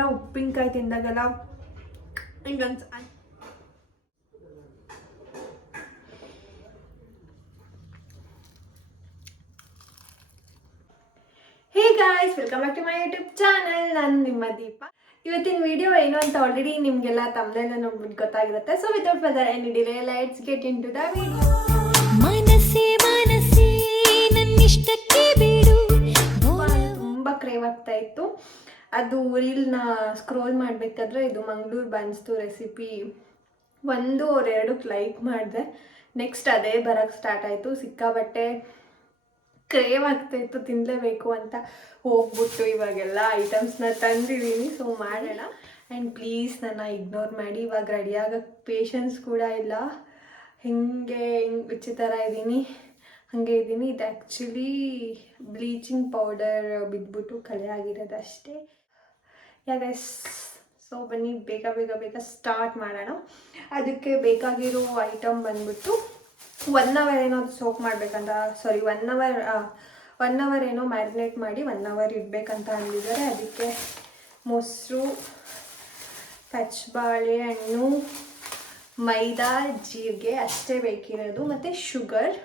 ಥರ ಉಪ್ಪಿನಕಾಯಿ ತಿಂದಾಗೆಲ್ಲ ಹಿಂಗನ್ಸ. Hey guys, welcome back to my YouTube channel. ನಾನು ನಿಮ್ಮ ದೀಪ. ಇವತ್ತಿನ ವಿಡಿಯೋ ಏನು ಅಂತ ಆಲ್ರೆಡಿ ನಿಮಗೆಲ್ಲ ತಮ್ಮನೆಲ್ಲ ನೋಡ್ಬಿಟ್ಟು ಗೊತ್ತಾಗಿರುತ್ತೆ. So without further any delay, let's get into the video. ತುಂಬ ಕ್ರೇವ್ ಆಗ್ತಾ ಇತ್ತು. ಅದು ರೀಲ್ನ ಸ್ಕ್ರೋಲ್ ಮಾಡಬೇಕಾದ್ರೆ ಇದು ಮಂಗಳೂರು ಬನ್ಸ್ದು ರೆಸಿಪಿ 1 or 2 ಲೈಕ್ ಮಾಡಿದೆ. ನೆಕ್ಸ್ಟ್ ಅದೇ ಬರೋಕ್ಕೆ ಸ್ಟಾರ್ಟ್ ಆಯಿತು. ಸಿಕ್ಕಾಬಟ್ಟೆ ಕ್ರೇವ್ ಆಗ್ತಾಯಿತ್ತು, ತಿನ್ನಲೇಬೇಕು ಅಂತ ಹೋಗ್ಬಿಟ್ಟು ಇವಾಗೆಲ್ಲ ಐಟಮ್ಸ್ನ ತಂದಿದ್ದೀನಿ. ಸೊ ಮಾಡೋಣ. ಆ್ಯಂಡ್ ಪ್ಲೀಸ್ ನನ್ನ ಇಗ್ನೋರ್ ಮಾಡಿ. ಇವಾಗ ರೆಡಿಯಾಗೋಕ್ಕೆ ಪೇಷನ್ಸ್ ಕೂಡ ಇಲ್ಲ. ಹಿಂಗೆ ವಿಚಿತ್ರ ಇದ್ದೀನಿ, ಹಾಗೆ ಇದ್ದೀನಿ. ಇದು ಆ್ಯಕ್ಚುಲಿ ಬ್ಲೀಚಿಂಗ್ ಪೌಡರ್ ಬಿದ್ದುಬಿಟ್ಟು ಕಲೆ ಆಗಿರೋದು ಅಷ್ಟೇ. ಗೈಸ್, ಸೊ ಬನ್ನಿ ಬೇಗ ಬೇಗ ಬೇಗ ಸ್ಟಾರ್ಟ್ ಮಾಡೋಣ. ಅದಕ್ಕೆ ಬೇಕಾಗಿರೋ ಐಟಮ್ ಬಂದ್ಬಿಟ್ಟು 1 hour ಏನೋ ಅದು ಸೋಕ್ ಮಾಡಬೇಕಂತ, ಸಾರಿ 1 hour ಏನೋ ಮ್ಯಾರಿನೇಟ್ ಮಾಡಿ 1 hour ಇಡಬೇಕಂತ ಅಂದಿದ್ದಾರೆ. ಅದಕ್ಕೆ ಮೊಸರು, ಪಚ್ಚಬಾಳೆಹಣ್ಣು, ಮೈದಾ, ಜೀರಿಗೆ ಅಷ್ಟೇ ಬೇಕಿರೋದು, ಮತ್ತು ಶುಗರ್.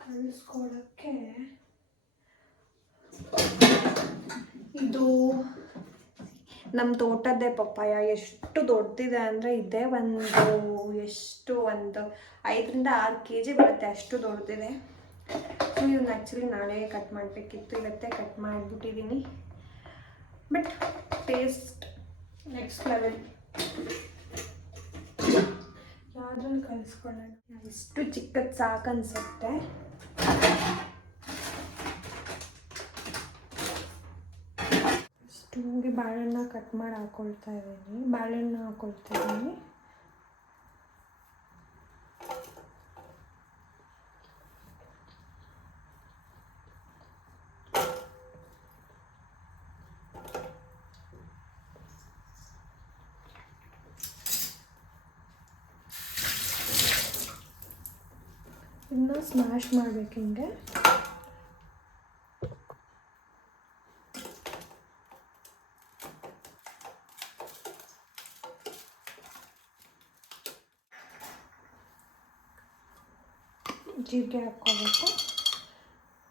ಕಲಿಸ್ಕೊಳಕ್ಕೆ ಇದು ನಮ್ಮ ತೋಟದ್ದೇ ಪಪ್ಪಾಯ. ಎಷ್ಟು ದೊಡ್ಡದಿದೆ ಅಂದರೆ ಇದೇ ಒಂದು 5 to 6 kg ಬರುತ್ತೆ, ಅಷ್ಟು ದೊಡ್ಡದಿದೆ. ಸೊ ಇವನ್ನ ಆ್ಯಕ್ಚುಲಿ ನಾಳೆ ಕಟ್ ಮಾಡಬೇಕಿತ್ತು, ಇವತ್ತೇ ಕಟ್ ಮಾಡಿಬಿಟ್ಟಿದ್ದೀನಿ. But taste next level. ಯಾವ್ದ್ರಲ್ಲಿ ಕಲಿಸ್ಕೊಳ್ಳೋಣ? ಇಷ್ಟು ಚಿಕ್ಕದು ಸಾಕು ಅನಿಸುತ್ತೆ. ಇಷ್ಟುಗೆ ಬಾಳೆಹಣ್ಣ ಕಟ್ ಮಾಡಿ ಹಾಕ್ಕೊಳ್ತಾ ಇದ್ದೀನಿ. ಬಾಳೆಹಣ್ಣು ಹಾಕ್ಕೊಳ್ತಾ ಇದ್ದೀನಿ. ಇದನ್ನ ಸ್ಮ್ಯಾಶ್ ಮಾಡಬೇಕು ಹಿಂಗೆ. ಜೀರಿಗೆ ಹಾಕ್ಕೋಬೇಕು.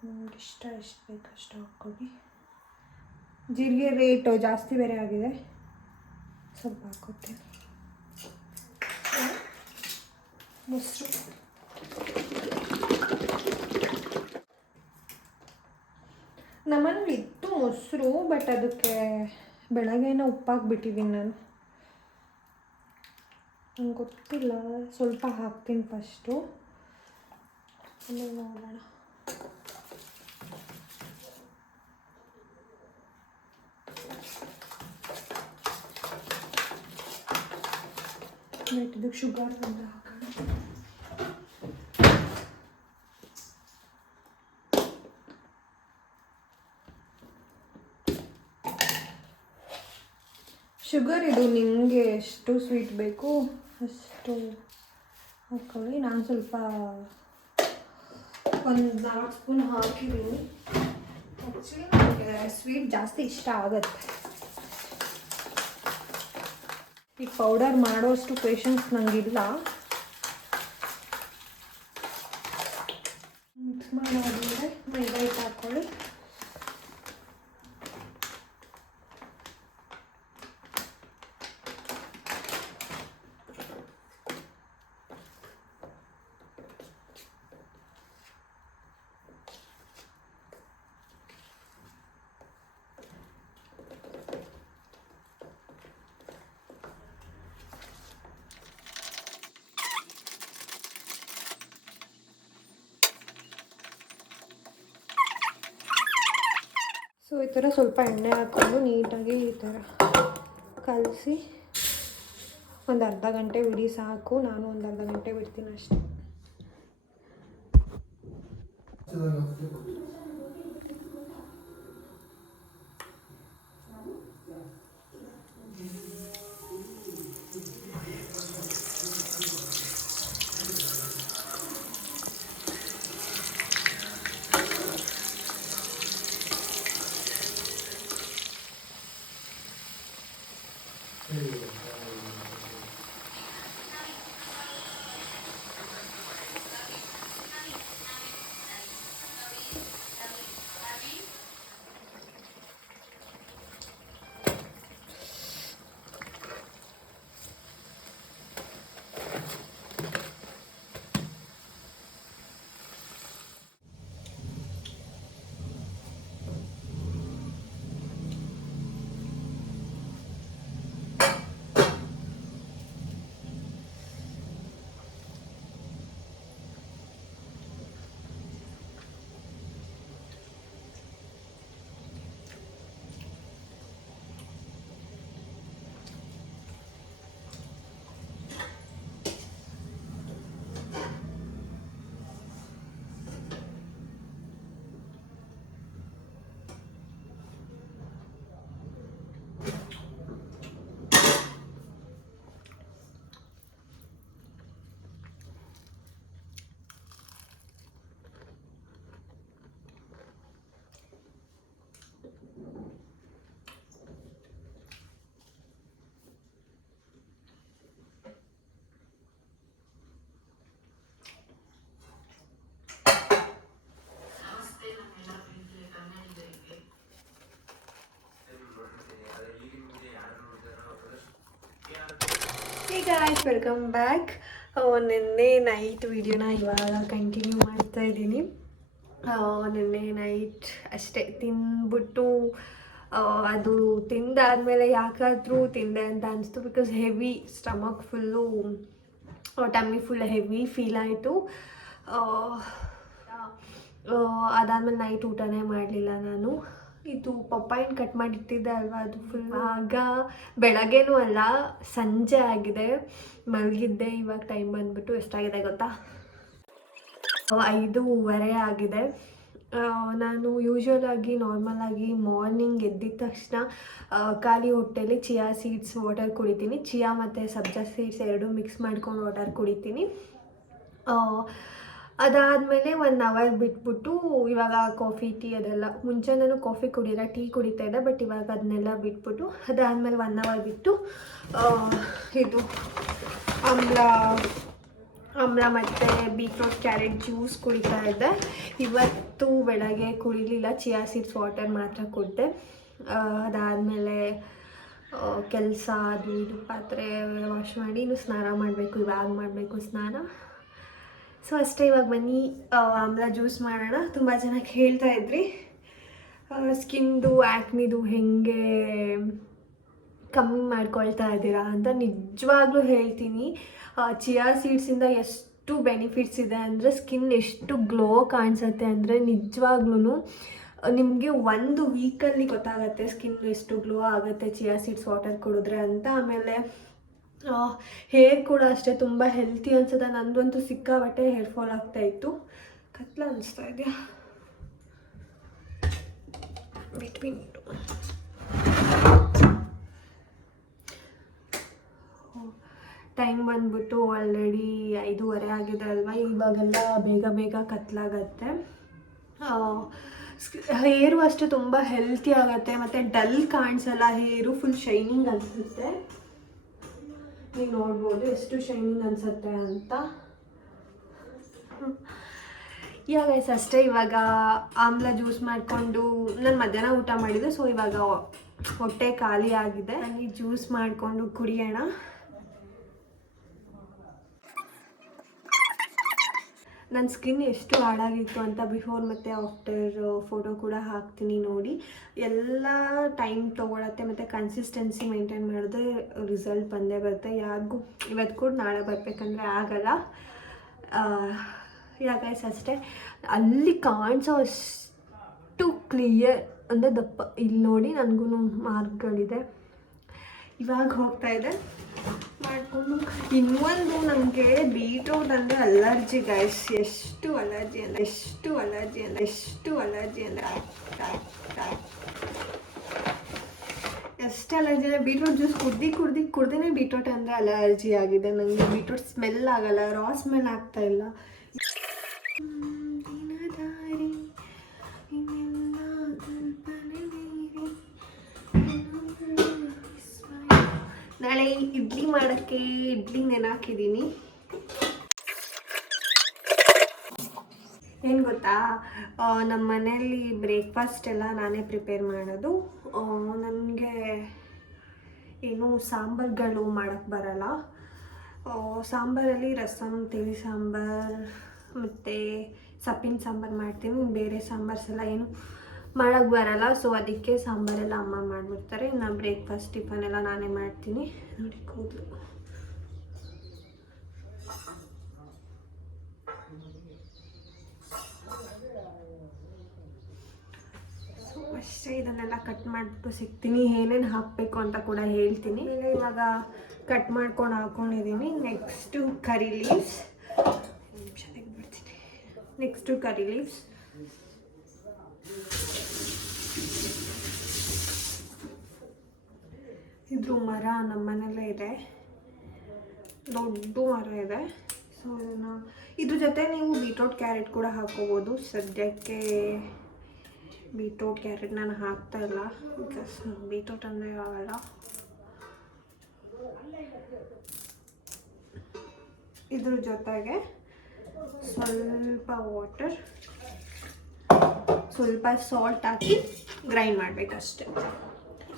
ನಿಮ್ಗೆ ಎಷ್ಟು ಬೇಕಷ್ಟು ಹಾಕ್ಕೊಳ್ಳಿ. ಜೀರಿಗೆ ರೇಟು ಜಾಸ್ತಿ ಬೇರೆ ಆಗಿದೆ, ಸ್ವಲ್ಪ ಹಾಕೋತೀನಿ. ಮೊಸರು, ನಮ್ಮನೇಲಿ ಇತ್ತು ಮೊಸರು, ಬಟ್ ಅದಕ್ಕೆ ಬೆಳಗ್ಗೆನ ಉಪ್ಪಾಕ್ಬಿಟ್ಟಿದ್ದೀನಿ ನಾನು. ನಂಗೆ ಗೊತ್ತಿಲ್ಲ, ಸ್ವಲ್ಪ ಹಾಕ್ತೀನಿ ಫಸ್ಟು, ಆಮೇಲೆ ನೋಡೋಣ. ಇದಕ್ಕೆ ಶುಗರ್ ಒಂದು ಹಾಕೋಣ. ಶುಗರ್ ಇದು ನಿಮಗೆ ಎಷ್ಟು ಸ್ವೀಟ್ ಬೇಕು ಅಷ್ಟು ಹಾಕ್ಕೊಳ್ಳಿ. ನಾನು ಸ್ವಲ್ಪ ಒಂದು 4 ಸ್ಪೂನ್ ಹಾಕಿದ್ದೀನಿ. ಆ್ಯಕ್ಚುಲಿ ನನಗೆ ಸ್ವೀಟ್ ಜಾಸ್ತಿ ಇಷ್ಟ ಆಗುತ್ತೆ. ಈ ಪೌಡರ್ ಮಾಡೋಷ್ಟು ಪೇಷನ್ಸ್ ನನಗಿಲ್ಲ. ಮಿಕ್ಸ್ ಮಾಡೋದ್ಮೇಲೆ ಮೈದಾ ಹಿಟ್ಟು ಹಾಕ್ಕೊಳ್ಳಿ. ಸೊ ಈ ಥರ ಸ್ವಲ್ಪ ಎಣ್ಣೆ ಹಾಕ್ಕೊಂಡು ನೀಟಾಗಿ ಈ ಥರ ಕಲಸಿ ಒಂದು ಅರ್ಧ ಗಂಟೆ ಬಿಡಿ ಸಾಕು. ನಾನು ಒಂದು ಅರ್ಧ ಗಂಟೆ ಬಿಡ್ತೀನಿ ಅಷ್ಟೇ. Welcome back. ನಿನ್ನೆ ನೈಟ್ ವಿಡಿಯೋನ ಇವಾಗ ಕಂಟಿನ್ಯೂ ಮಾಡ್ತಾ ಇದ್ದೀನಿ. ನಿನ್ನೆ ನೈಟ್ ಅಷ್ಟೇ ತಿಂದ್ಬಿಟ್ಟು ಅದು ತಿಂದಾದಮೇಲೆ ಯಾಕಾದರೂ ತಿಂದೆ ಅಂತ ಅನಿಸ್ತು. Because heavy stomach full tummy full heavy feel ಆಯಿತು. ಅದಾದಮೇಲೆ ನೈಟ್ ಊಟನೇ ಮಾಡಲಿಲ್ಲ ನಾನು. ಇದು ಪಪ್ಪಾಯಿನ ಕಟ್ ಮಾಡಿಟ್ಟಿದ್ದೆ ಅಲ್ವಾ, ಅದು ಫುಲ್ ಆಗ ಬೆಳಗ್ಗೆನೂ ಅಲ್ಲ ಸಂಜೆ ಆಗಿದೆ, ಮಲಗಿದ್ದೆ. ಇವಾಗ ಟೈಮ್ ಬಂದುಬಿಟ್ಟು ಎಷ್ಟಾಗಿದೆ ಗೊತ್ತಾ, 5:15 ಆಗಿದೆ. ನಾನು ಯೂಶ್ವಲಾಗಿ ನಾರ್ಮಲಾಗಿ ಮಾರ್ನಿಂಗ್ ಎದ್ದಿದ ತಕ್ಷಣ ಖಾಲಿ ಹೊಟ್ಟೆಲಿ ಚಿಯಾ ಸೀಡ್ಸ್ ವಾಟರ್ ಕುಡಿತೀನಿ. ಚಿಯಾ ಮತ್ತು ಸಬ್ಜಾ ಸೀಡ್ಸ್ ಎರಡೂ ಮಿಕ್ಸ್ ಮಾಡ್ಕೊಂಡು ವಾಟರ್ ಕುಡಿತೀನಿ. ಅದಾದಮೇಲೆ 1 ಅವರ್ ಬಿಟ್ಬಿಟ್ಟು ಇವಾಗ ಕಾಫಿ ಟೀ ಅದೆಲ್ಲ, ಮುಂಚೆ ನಾನು ಕಾಫಿ ಕುಡಿಲ್ಲ, ಟೀ ಕುಡಿತಾ ಇದ್ದೆ. ಬಟ್ ಇವಾಗ ಅದನ್ನೆಲ್ಲ ಬಿಟ್ಬಿಟ್ಟು ಅದಾದಮೇಲೆ 1 ಅವರ್ ಬಿಟ್ಟು ಇದು ಆಮ್ಲ ಮತ್ತು ಬೀಟ್ರೋಟ್ ಕ್ಯಾರೆಟ್ ಜ್ಯೂಸ್ ಕುಡಿತಾ ಇದ್ದೆ. ಇವತ್ತು ಬೆಳಗ್ಗೆ ಕುಡಿಲಿಲ್ಲ, ಚಿಯಾ ಸೀಡ್ಸ್ ವಾಟರ್ ಮಾತ್ರ ಕುಡಿದೆ. ಅದಾದಮೇಲೆ ಕೆಲಸ ಅದು ಇದು ಪಾತ್ರೆ ವಾಶ್ ಮಾಡಿ ಇನ್ನು ಸ್ನಾನ ಮಾಡಬೇಕು, ಇವಾಗ ಮಾಡಬೇಕು ಸ್ನಾನ. ಸೊ ಅಷ್ಟೇ. ಇವಾಗ ಬನ್ನಿ ಆಮ್ಲ ಜ್ಯೂಸ್ ಮಾಡೋಣ. ತುಂಬ ಜನ ಹೇಳ್ತಾ ಇದ್ರಿ ಸ್ಕಿನ್ದು ಆ್ಯಕ್ನಿದು ಹೇಗೆ ಕಮ್ಮಿ ಮಾಡ್ಕೊಳ್ತಾ ಇದ್ದೀರಾ ಅಂತ. ನಿಜವಾಗ್ಲೂ ಹೇಳ್ತೀನಿ, ಚಿಯಾ ಸೀಡ್ಸಿಂದ ಎಷ್ಟು ಬೆನಿಫಿಟ್ಸ್ ಇದೆ ಅಂದರೆ, ಸ್ಕಿನ್ ಎಷ್ಟು ಗ್ಲೋ ಕಾಣಿಸುತ್ತೆ ಅಂದರೆ ನಿಜವಾಗ್ಲೂ ನಿಮಗೆ 1 ವೀಕಲ್ಲಿ ಗೊತ್ತಾಗುತ್ತೆ ಸ್ಕಿನ್ ಎಷ್ಟು ಗ್ಲೋ ಆಗುತ್ತೆ ಚಿಯಾ ಸೀಡ್ಸ್ ವಾಟರ್ ಕುಡಿದ್ರೆ ಅಂತ. ಆಮೇಲೆ ಹೇರ್ ಕೂಡ ಅಷ್ಟೇ ತುಂಬ ಹೆಲ್ತಿ ಅನ್ಸುತ್ತೆ. ನಂದಂತೂ ಸಿಕ್ಕಾಬಟ್ಟೆ ಹೇರ್ ಫಾಲ್ ಆಗ್ತಾಯಿತ್ತು. ಕತ್ಲ ಅನಿಸ್ತಾ ಇದೆಯಾ ಬಿಟ್ವೀನ್ ಟೈಮ್ ಬಂದ್ಬಿಟ್ಟು ಆಲ್ರೆಡಿ 5:15 ಆಗಿದೆ ಅಲ್ವಾ. ಇವಾಗೆಲ್ಲ ಬೇಗ ಬೇಗ ಕತ್ಲಾಗತ್ತೆ. ಹೇರು ಅಷ್ಟೇ ತುಂಬ ಹೆಲ್ತಿ ಆಗುತ್ತೆ ಮತ್ತು ಡಲ್ ಕಾಣಿಸಲ್ಲ, ಹೇರು ಫುಲ್ ಶೈನಿಂಗ್ ಅನಿಸುತ್ತೆ. ನೀವು ನೋಡ್ಬೋದು ಎಷ್ಟು ಶೈನಿಂಗ್ ಅನಿಸುತ್ತೆ ಅಂತ. ಗೈಸ್ ಅಷ್ಟೇ. ಇವಾಗ ಆಮ್ಲ ಜ್ಯೂಸ್ ಮಾಡಿಕೊಂಡು ನಾನು ಮಧ್ಯಾಹ್ನ ಊಟ ಮಾಡಿದ್ದೆ, ಸೊ ಇವಾಗ ಹೊಟ್ಟೆ ಖಾಲಿ ಆಗಿದೆ. ನನಗೆ ಜ್ಯೂಸ್ ಮಾಡಿಕೊಂಡು ಕುಡಿಯೋಣ. ನನ್ನ ಸ್ಕಿನ್ ಎಷ್ಟು ಹಾಳಾಗಿತ್ತು ಅಂತ ಬಿಫೋರ್ ಮತ್ತು ಆಫ್ಟರ್ ಫೋಟೋ ಕೂಡ ಹಾಕ್ತೀನಿ ನೋಡಿ. ಎಲ್ಲ ಟೈಮ್ ತೊಗೊಳತ್ತೆ ಮತ್ತು ಕನ್ಸಿಸ್ಟೆನ್ಸಿ ಮೇಂಟೈನ್ ಮಾಡಿದ್ರೆ ರಿಸಲ್ಟ್ ಬಂದೇ ಬರುತ್ತೆ. ಯಾರಿಗೂ ಇವತ್ತು ಕೂಡ ನಾಳೆ ಬರಬೇಕಂದ್ರೆ ಆಗಲ್ಲ. ಗೈಸ್ ಅಷ್ಟೇ. ಅಲ್ಲಿ ಕಾಣಿಸೋ ಅಷ್ಟು ಕ್ಲಿಯರ್ ಅಂದರೆ ದಪ್ಪ. ಇಲ್ಲಿ ನೋಡಿ ನನಗೂ ಮಾರ್ಕ್ಗಳಿದೆ. ಇವಾಗ ಹೋಗ್ತಾ ಇದೆ ಮಾಡಿಕೊಂಡು. ಇನ್ನೊಂದು ನನಗೆ ಬೀಟ್ರೋಟ್ ಅಂದರೆ ಅಲರ್ಜಿ ಗೈಸ್. ಎಷ್ಟು ಅಲರ್ಜಿ ಅಂದರೆ ಎಷ್ಟು ಅಲರ್ಜಿ ಅಂದರೆ ಬೀಟ್ರೋಟ್ ಜ್ಯೂಸ್ ಕುಡ್ದೇ ಬೀಟ್ರೋಟ್ ಅಂದರೆ ಅಲರ್ಜಿ ಆಗಿದೆ ನನಗೆ. ಬೀಟ್ರೋಟ್ ಸ್ಮೆಲ್ ಆಗಲ್ಲ, ರಾ ಸ್ಮೆಲ್ ಆಗ್ತಾಯಿಲ್ಲ. ನಾಳೆ ಇಡ್ಲಿ ಮಾಡೋಕ್ಕೆ ಇಡ್ಲಿ ನೆನಾಕಿದ್ದೀನಿ. ಏನು ಗೊತ್ತಾ, ನಮ್ಮ ಮನೆಯಲ್ಲಿ ಬ್ರೇಕ್ಫಾಸ್ಟ್ ಎಲ್ಲ ನಾನೇ ಪ್ರಿಪೇರ್ ಮಾಡೋದು. ನನಗೆ ಏನು ಸಾಂಬಾರುಗಳು ಮಾಡೋಕ್ಕೆ ಬರಲ್ಲ. ಸಾಂಬಾರಲ್ಲಿ ರಸಮ್, ತಿಳಿ ಸಾಂಬಾರು ಮತ್ತು ಸೊಪ್ಪಿನ ಸಾಂಬಾರು ಮಾಡ್ತೀನಿ. ಬೇರೆ ಸಾಂಬಾರ್ಸೆಲ್ಲ ಏನು ಮಾಡೋಕ್ಕೆ ಬರಲ್ಲ. ಸೊ ಅದಕ್ಕೆ ಸಾಂಬಾರೆಲ್ಲ ಅಮ್ಮ ಮಾಡಿಬಿಡ್ತಾರೆ. ನಾನು ಬ್ರೇಕ್ಫಾಸ್ಟ್ ಟಿಫನ್ ಎಲ್ಲ ನಾನೇ ಮಾಡ್ತೀನಿ. ನೋಡಿ ಕೂದಲು ಸೊ ಅಷ್ಟೇ. ಇದನ್ನೆಲ್ಲ ಕಟ್ ಮಾಡಿಬಿಟ್ಟು ಸಿಗ್ತೀನಿ. ಏನೇನು ಹಾಕಬೇಕು ಅಂತ ಕೂಡ ಹೇಳ್ತೀನಿ. ಇವಾಗ ಕಟ್ ಮಾಡ್ಕೊಂಡು ಹಾಕ್ಕೊಂಡಿದ್ದೀನಿ. ನೆಕ್ಸ್ಟು ಕರಿ ಲೀವ್ಸ್. ಇದ್ರ ಮರ ನಮ್ಮ ಮನೆಯಲ್ಲೇ ಇದೆ, ದೊಡ್ಡ ಮರ ಇದೆ. ಸೊ ಅದನ್ನು ಇದ್ರ ಜೊತೆ ನೀವು ಬೀಟ್ರೋಟ್ ಕ್ಯಾರೆಟ್ ಕೂಡ ಹಾಕೋಬೋದು. ಸದ್ಯಕ್ಕೆ ಬೀಟ್ರೋಟ್ ಕ್ಯಾರೆಟ್ ನಾನು ಹಾಕ್ತಾ ಇಲ್ಲ, ಬಿಕಾಸ್ ಬೀಟ್ರೋಟ್ ಅಂದರೆ ಆಗಲ್ಲ. ಇದ್ರ ಜೊತೆಗೆ ಸ್ವಲ್ಪ ವಾಟರ್, ಸ್ವಲ್ಪ ಸಾಲ್ಟ್ ಹಾಕಿ ಗ್ರೈಂಡ್ ಮಾಡಬೇಕಷ್ಟೆ.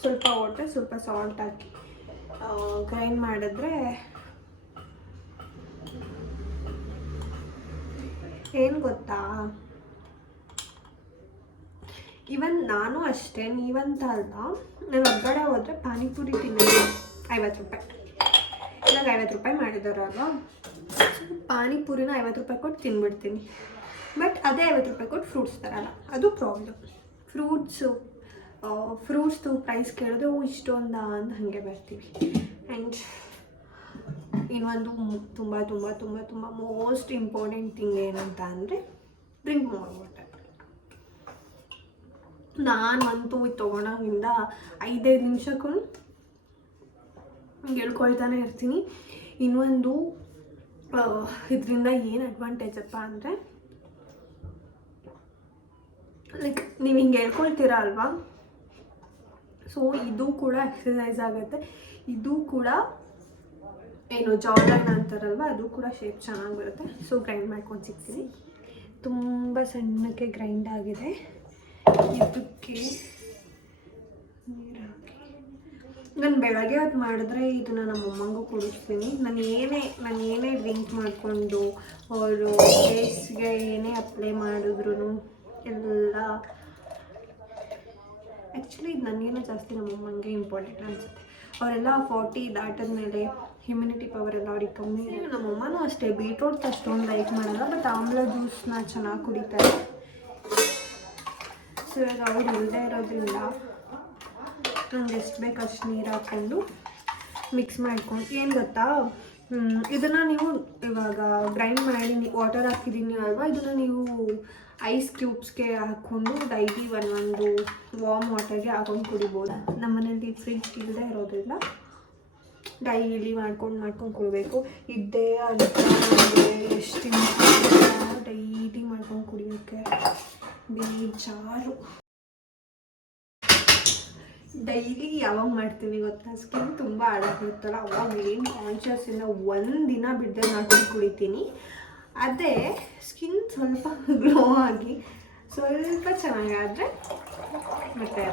ಸ್ವಲ್ಪ ವಾಟರ್, ಸ್ವಲ್ಪ ಸಾಲ್ಟ್ ಹಾಕಿ ಗ್ರೈಂಡ್ ಮಾಡಿದ್ರೆ ಏನು ಗೊತ್ತಾ, ಇವನ್ ನಾನು ಅಷ್ಟೇ, ನೀವಂತ ಅಲ್ಲ, ನಾನು ಹೊರಗಡೆ ಹೋದರೆ ಪಾನಿಪುರಿ ತಿನ್ನೋದು 50 ರೂಪಾಯಿ. ಇವಾಗ 50 ರೂಪಾಯಿ ಮಾಡಿದಾರಲ್ವ, ಪಾನಿಪುರಿನ 50 ರೂಪಾಯಿ ಕೊಟ್ಟು ತಿನ್ಬಿಡ್ತೀನಿ. ಬಟ್ ಅದೇ 50 ರೂಪಾಯಿ ಕೊಟ್ಟು ಫ್ರೂಟ್ಸ್ ತರಲ್ಲ, ಅದು ಪ್ರಾಬ್ಲಮ್. ಫ್ರೂಟ್ಸ್ದು ಪ್ರೈಸ್ ಕೇಳಿದ್ರೆ ಇಷ್ಟೊಂದ ಅಂತ ಹಾಗೆ ಬರ್ತೀವಿ. ಆ್ಯಂಡ್ ಇನ್ನೊಂದು ತುಂಬ ತುಂಬ ತುಂಬ ತುಂಬ ಮೋಸ್ಟ್ ಇಂಪಾರ್ಟೆಂಟ್ ಥಿಂಗ್ ಏನಂತ ಅಂದರೆ ಡ್ರಿಂಕ್ ಮೋರ್ ವಾಟರ್. ನಾನಂತೂ ಇದು ತೊಗೊಳೋದ್ರಿಂದ 5-5 ನಿಮಿಷಕ್ಕೂ ಹೇಳ್ಕೊಳ್ತಾನೆ ಇರ್ತೀನಿ. ಇನ್ನೊಂದು ಇದರಿಂದ ಏನು ಅಡ್ವಾಂಟೇಜಪ್ಪ ಅಂದರೆ, ಲೈಕ್ ನೀವು ಹಿಂಗೆ ಹೇಳ್ಕೊಳ್ತೀರ ಅಲ್ವಾ, ಸೊ ಇದು ಕೂಡ ಎಕ್ಸಸೈಸ್ ಆಗುತ್ತೆ. ಇದು ಕೂಡ ಏನು ಜಾಲೈನ್ ಅಂತಾರಲ್ವ, ಅದು ಕೂಡ ಶೇಪ್ ಚೆನ್ನಾಗಿ ಬರುತ್ತೆ. ಸೊ ಗ್ರೈಂಡ್ ಮಾಡ್ಕೊಂಡು ಸಿಗ್ತೀನಿ. ತುಂಬ ಸಣ್ಣಕ್ಕೆ ಗ್ರೈಂಡ್ ಆಗಿದೆ. ಇದಕ್ಕೆ ನೀರು ಹಾಕಿ ನಾನು ಬೆಳಗ್ಗೆ ಹೊತ್ತು ಮಾಡಿದ್ರೆ ಇದನ್ನು ನಮ್ಮ ಅಮ್ಮಂಗೂ ಕೊಡಿಸ್ತೀನಿ. ನಾನು ಏನೇ ಡ್ರಿಂಕ್ ಮಾಡಿಕೊಂಡು ಅವರು ಫೇಸ್ಗೆ ಏನೇ ಅಪ್ಲೈ ಮಾಡಿದ್ರು ಎಲ್ಲ, ಆ್ಯಕ್ಚುಲಿ ಇದು ನನಗೇನೋ ಜಾಸ್ತಿ ನಮ್ಮ ಅಮ್ಮಂಗೆ ಇಂಪಾರ್ಟೆಂಟ್ ಅನಿಸುತ್ತೆ. ಅವರೆಲ್ಲ 40 ದಾಟದ ಮೇಲೆ ಹ್ಯುಮಿನಿಟಿ ಪವರ್ ಎಲ್ಲ ಅವ್ರಿಗೆ ಕಮ್ಮಿ. ನಮ್ಮ ಅಮ್ಮನೂ ಅಷ್ಟೇ ಬೀಟ್ರೂಟ್ ಅಷ್ಟೊಂದು ಲೈಕ್ ಮಾಡಲ್ಲ, ಬಟ್ ಆಮ್ಲ ಜ್ಯೂಸ್ನ ಚೆನ್ನಾಗಿ ಕುಡಿತಾರೆ. ಸೊ ಇವಾಗ ಅವ್ರು ಇಲ್ಲದೆ ಇರೋದ್ರಿಂದ ನಂಗೆ ಎಷ್ಟು ಬೇಕು ಅಷ್ಟು ನೀರು ಹಾಕ್ಕೊಂಡು ಮಿಕ್ಸ್ ಮಾಡ್ಕೊಂಡು, ಏನು ಗೊತ್ತಾ, ಇದನ್ನು ನೀವು ಇವಾಗ ಗ್ರೈಂಡ್ ಮಾಡಿ ವಾಟರ್ ಹಾಕಿದ್ದೀನಿ ಅಲ್ವಾ, ಇದನ್ನು ನೀವು ಐಸ್ ಕ್ಯೂಬ್ಸ್ಗೆ ಹಾಕ್ಕೊಂಡು ಡೈಲಿ ಒಂದೊಂದು ವಾರ್ಮ್ ವಾಟರ್ಗೆ ಹಾಕೊಂಡು ಕುಡಿಬೋದು. ನಮ್ಮ ಮನೇಲಿ ಫ್ರಿಡ್ಜ್ ಇಲ್ಲದೆ ಇರೋದ್ರಿಂದ ಡೈಲಿ ಮಾಡ್ಕೊಂಡು ಕುಡಿಬೇಕು. ಇದ್ದೇ ಅಂತ ಎಷ್ಟು ಡೈಲಿ ಮಾಡ್ಕೊಂಡು ಕುಡಿಯೋಕ್ಕೆ ಬೇಜಾರು. ಡೈಲಿ ಯಾವಾಗ ಮಾಡ್ತೀನಿ ಗೊತ್ತಾ, ಸ್ಕಿನ್ ತುಂಬ ಹಾಳಾಗಿರುತ್ತಲ್ಲ ಅವಾಗ ಏನು ಕಾನ್ಷಿಯಸ್ಸಿಂದ ಒಂದಿನ ಬಿಡದೆ ಮಾಡ್ಕೊಂಡು ಕುಡಿತೀನಿ. ಅದೇ ಸ್ಕಿನ್ ಸ್ವಲ್ಪ ಗ್ಲೋ ಆಗಿ ಸ್ವಲ್ಪ ಚೆನ್ನಾಗಾದರೆ ಮತ್ತೆ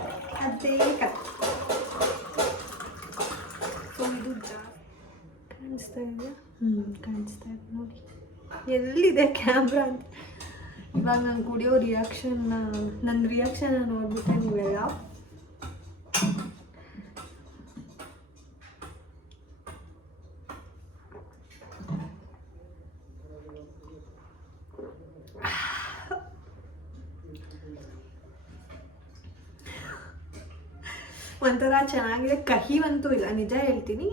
ಅದೇ ಕಥೆ. ಸೊ ಇದು ಕಾಣಿಸ್ತಾ ಇದೆಯಾ? ಕಾಣಿಸ್ತಾ ಇದೆ ನೋಡಿ. ಎಲ್ಲಿದೆ ಕ್ಯಾಮ್ರಾ ಅಂತ. ಇವಾಗ ನಾನು ಕುಡಿಯೋ ನನ್ನ ರಿಯಾಕ್ಷನ್ನ ನೋಡ್ಬಿಟ್ಟೆ ನೀವೆಲ್ಲ. ಒಂಥರ ಚೆನ್ನಾಗಿದೆ, ಕಹಿ ಅಂತೂ ಇಲ್ಲ, ನಿಜ ಹೇಳ್ತೀನಿ.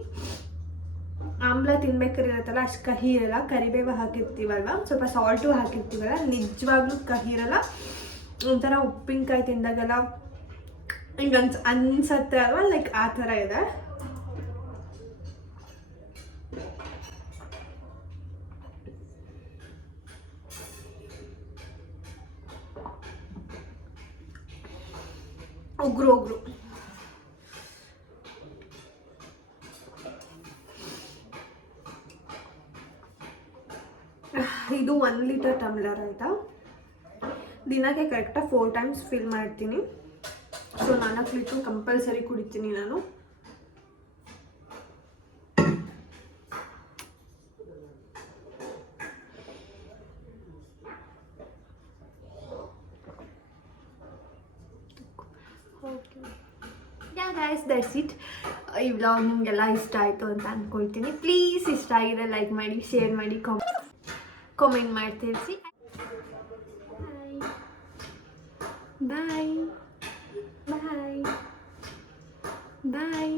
ಆಮ್ಲ ತಿನ್ಬೇಕಾಗಿರತ್ತಲ್ಲ ಅಷ್ಟು ಕಹಿ ಇರಲ್ಲ. ಕರಿಬೇವು ಹಾಕಿರ್ತೀವಲ್ವ, ಸ್ವಲ್ಪ ಸಾಲ್ಟು ಹಾಕಿರ್ತೀವಲ್ಲ, ನಿಜವಾಗ್ಲೂ ಕಹಿ ಇರಲ್ಲ. ಒಂಥರ ಉಪ್ಪಿನಕಾಯಿ ತಿಂದಾಗೆಲ್ಲ ಹಿಂಗೆ ಅನ್ಸತ್ತೆ ಅಲ್ವಾ, ಲೈಕ್ ಆ ಥರ ಇದೆ. ಉಗ್ರು ಇದು 1 ಲೀಟರ್ ಟಮ್ಲರ್ ಆಯಿತಾ. ದಿನಕ್ಕೆ ಕರೆಕ್ಟಾಗಿ 4 ಟೈಮ್ಸ್ ಫಿಲ್ ಮಾಡ್ತೀನಿ. ಸೊ 4 ಲೀಟ್ರ್ ಕಂಪಲ್ಸರಿ ಕುಡಿತೀನಿ ನಾನು. Guys that's it. ಈ ವ್ಲಾಗ್ ನಿಮಗೆಲ್ಲ ಇಷ್ಟ ಆಯಿತು ಅಂತ ಅಂದ್ಕೊಳ್ತೀನಿ. ಪ್ಲೀಸ್ ಇಷ್ಟ ಆಗಿದೆ ಲೈಕ್ ಮಾಡಿ, ಶೇರ್ ಮಾಡಿ, ಕಾಮೆಂಟ್ ಮಾಡಿ ತಿಳಿಸಿ. ಬಾಯ್ ಬಾಯ್ ಬಾಯ್.